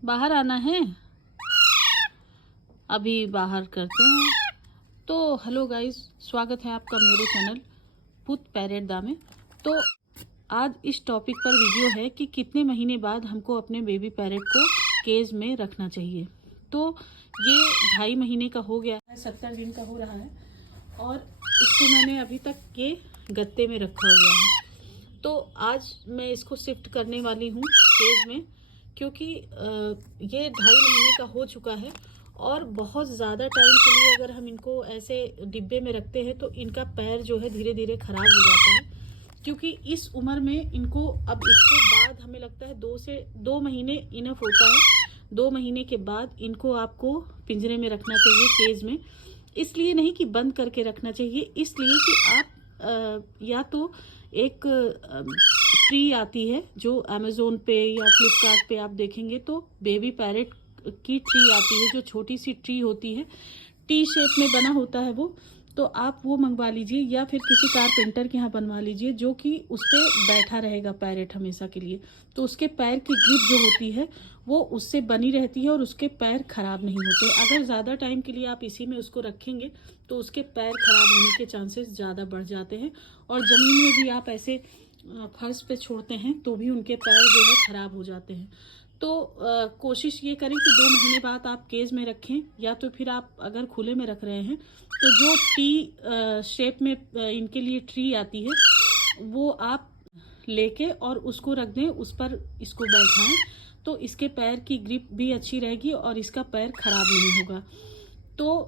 बाहर आना है, अभी बाहर करते हैं। तो हेलो गाइस, स्वागत है आपका मेरे चैनल पुत पैरेट दा में। तो आज इस टॉपिक पर वीडियो है कि कितने महीने बाद हमको अपने बेबी पैरेट को केज में रखना चाहिए। तो ये 2.5 महीने का हो गया है, 70 दिन का हो रहा है और इसको मैंने अभी तक के गत्ते में रखा हुआ है। तो आज मैं इसको शिफ्ट करने वाली हूँ केज में, क्योंकि ये 2.5 महीने का हो चुका है और बहुत ज़्यादा टाइम के लिए अगर हम इनको ऐसे डिब्बे में रखते हैं तो इनका पैर जो है धीरे धीरे ख़राब हो जाता है। क्योंकि इस उम्र में इनको अब इसके बाद हमें लगता है 2 महीने इनफ होता है। 2 महीने के बाद इनको आपको पिंजरे में रखना चाहिए, केज में। इसलिए नहीं कि बंद करके रखना चाहिए, इसलिए कि आप या तो एक ट्री आती है जो अमेज़ोन पे या फ्लिपकार्ट पे आप देखेंगे तो बेबी पैरेट की ट्री आती है, जो छोटी सी ट्री होती है, टी शेप में बना होता है वो। तो आप वो मंगवा लीजिए या फिर किसी कारपेंटर के यहाँ बनवा लीजिए, जो कि उस पर बैठा रहेगा पैरेट हमेशा के लिए। तो उसके पैर की ग्रिप जो होती है वो उससे बनी रहती है और उसके पैर खराब नहीं होते। अगर ज़्यादा टाइम के लिए आप इसी में उसको रखेंगे तो उसके पैर खराब होने के चांसेस ज़्यादा बढ़ जाते हैं। और ज़मीन में भी आप ऐसे फर्श पे छोड़ते हैं तो भी उनके पैर जो है ख़राब हो जाते हैं। तो कोशिश ये करें कि 2 महीने बाद आप केज में रखें, या तो फिर आप अगर खुले में रख रहे हैं तो जो टी शेप में इनके लिए ट्री आती है वो आप लेके और उसको रख दें, उस पर इसको बैठाएं तो इसके पैर की ग्रिप भी अच्छी रहेगी और इसका पैर खराब नहीं होगा। तो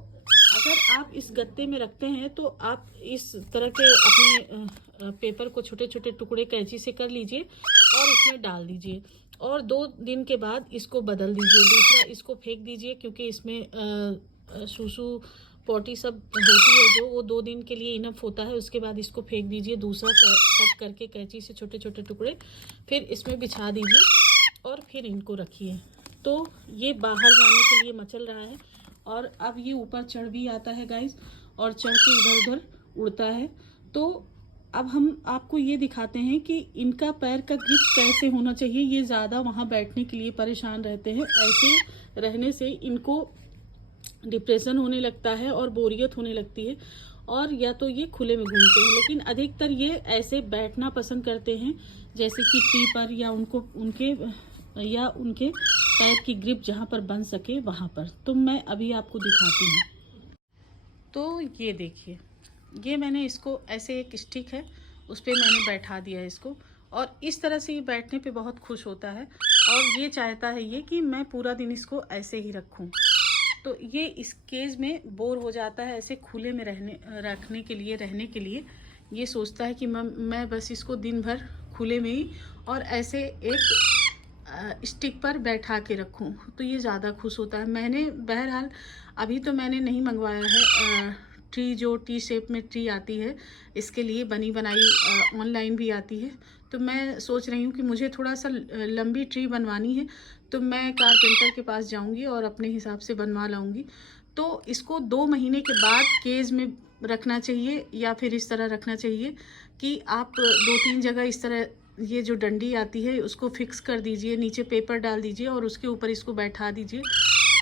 अगर आप इस गत्ते में रखते हैं तो आप इस तरह के अपने पेपर को छोटे छोटे टुकड़े कैंची से कर लीजिए और इसमें डाल दीजिए और 2 दिन के बाद इसको बदल दीजिए। दूसरा इसको फेंक दीजिए, क्योंकि इसमें सूसू पॉटी सब होती है जो, वो 2 दिन के लिए इनफ होता है। उसके बाद इसको फेंक दीजिए। दूसरा कट करके कैंची से छोटे छोटे टुकड़े फिर इसमें बिछा दीजिए और फिर इनको रखिए। तो ये बाहर जाने के लिए मचल रहा है और अब ये ऊपर चढ़ भी आता है गाइस, और चढ़ के इधर उधर उड़ता है। तो अब हम आपको ये दिखाते हैं कि इनका पैर का ग्रिप कैसे होना चाहिए। ये ज़्यादा वहाँ बैठने के लिए परेशान रहते हैं। ऐसे रहने से इनको डिप्रेशन होने लगता है और बोरियत होने लगती है, और या तो ये खुले में घूमते हैं। लेकिन अधिकतर ये ऐसे बैठना पसंद करते हैं, जैसे कि ट्री पर या उनके पैर की ग्रिप जहाँ पर बन सके वहाँ पर। तो मैं अभी आपको दिखाती हूँ। तो ये देखिए, ये मैंने इसको ऐसे एक स्टिक है उस पर मैंने बैठा दिया है इसको, और इस तरह से ये बैठने पे बहुत खुश होता है और ये चाहता है ये कि मैं पूरा दिन इसको ऐसे ही रखूं। तो ये इस केज में बोर हो जाता है ऐसे खुले में रहने के लिए। ये सोचता है कि मैं बस इसको दिन भर खुले में ही और ऐसे एक स्टिक पर बैठा के रखूं, तो ये ज़्यादा खुश होता है। मैंने बहरहाल अभी तो मैंने नहीं मंगवाया है ट्री, जो टी शेप में ट्री आती है, इसके लिए बनी बनाई ऑनलाइन भी आती है। तो मैं सोच रही हूँ कि मुझे थोड़ा सा लंबी ट्री बनवानी है, तो मैं कारपेंटर के पास जाऊँगी और अपने हिसाब से बनवा लाऊँगी। तो इसको 2 महीने के बाद केज में रखना चाहिए, या फिर इस तरह रखना चाहिए कि आप 2-3 जगह इस तरह ये जो डंडी आती है उसको फिक्स कर दीजिए, नीचे पेपर डाल दीजिए और उसके ऊपर इसको बैठा दीजिए।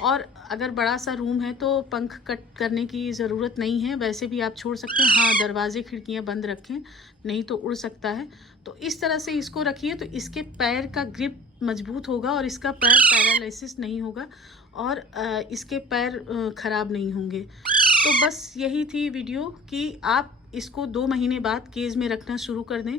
और अगर बड़ा सा रूम है तो पंख कट करने की ज़रूरत नहीं है, वैसे भी आप छोड़ सकते हैं। हाँ, दरवाजे खिड़कियाँ बंद रखें, नहीं तो उड़ सकता है। तो इस तरह से इसको रखिए तो इसके पैर का ग्रिप मजबूत होगा और इसका पैर पैरालिसिस नहीं होगा और इसके पैर ख़राब नहीं होंगे। तो बस यही थी वीडियो कि आप इसको 2 महीने बाद केज में रखना शुरू कर दें।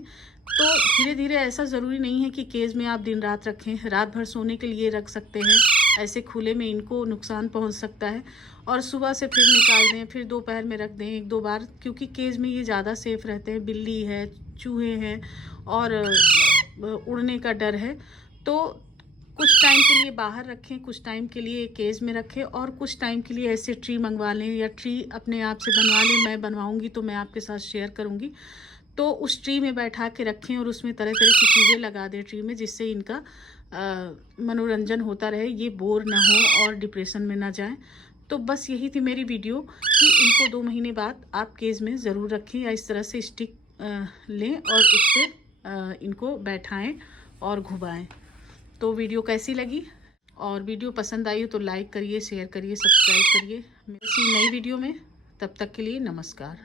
तो धीरे धीरे, ऐसा ज़रूरी नहीं है कि केज में आप दिन रात रखें, रात भर सोने के लिए रख सकते हैं। ऐसे खुले में इनको नुकसान पहुंच सकता है, और सुबह से फिर निकाल दें, फिर दोपहर में रख दें 1-2 बार, क्योंकि केज में ये ज़्यादा सेफ रहते हैं। बिल्ली है, चूहे हैं और उड़ने का डर है। तो कुछ टाइम के लिए बाहर रखें, कुछ टाइम के लिए केज में रखें, और कुछ टाइम के लिए ऐसे ट्री मंगवा लें या ट्री अपने आप से बनवा लें। मैं बनवाऊँगी तो मैं आपके साथ शेयर करूँगी। तो उस ट्री में बैठा के रखें और उसमें तरह तरह की चीज़ें लगा दें ट्री में, जिससे इनका मनोरंजन होता रहे, ये बोर ना हो और डिप्रेशन में ना जाएं। तो बस यही थी मेरी वीडियो कि इनको 2 महीने बाद आप केज में ज़रूर रखें, या इस तरह से स्टिक लें और उस पर इनको बैठाएँ और घुमाएँ। तो वीडियो कैसी लगी और वीडियो पसंद आई हो तो लाइक करिए, शेयर करिए, सब्सक्राइब करिए। मिलती नई वीडियो में, तब तक के लिए नमस्कार।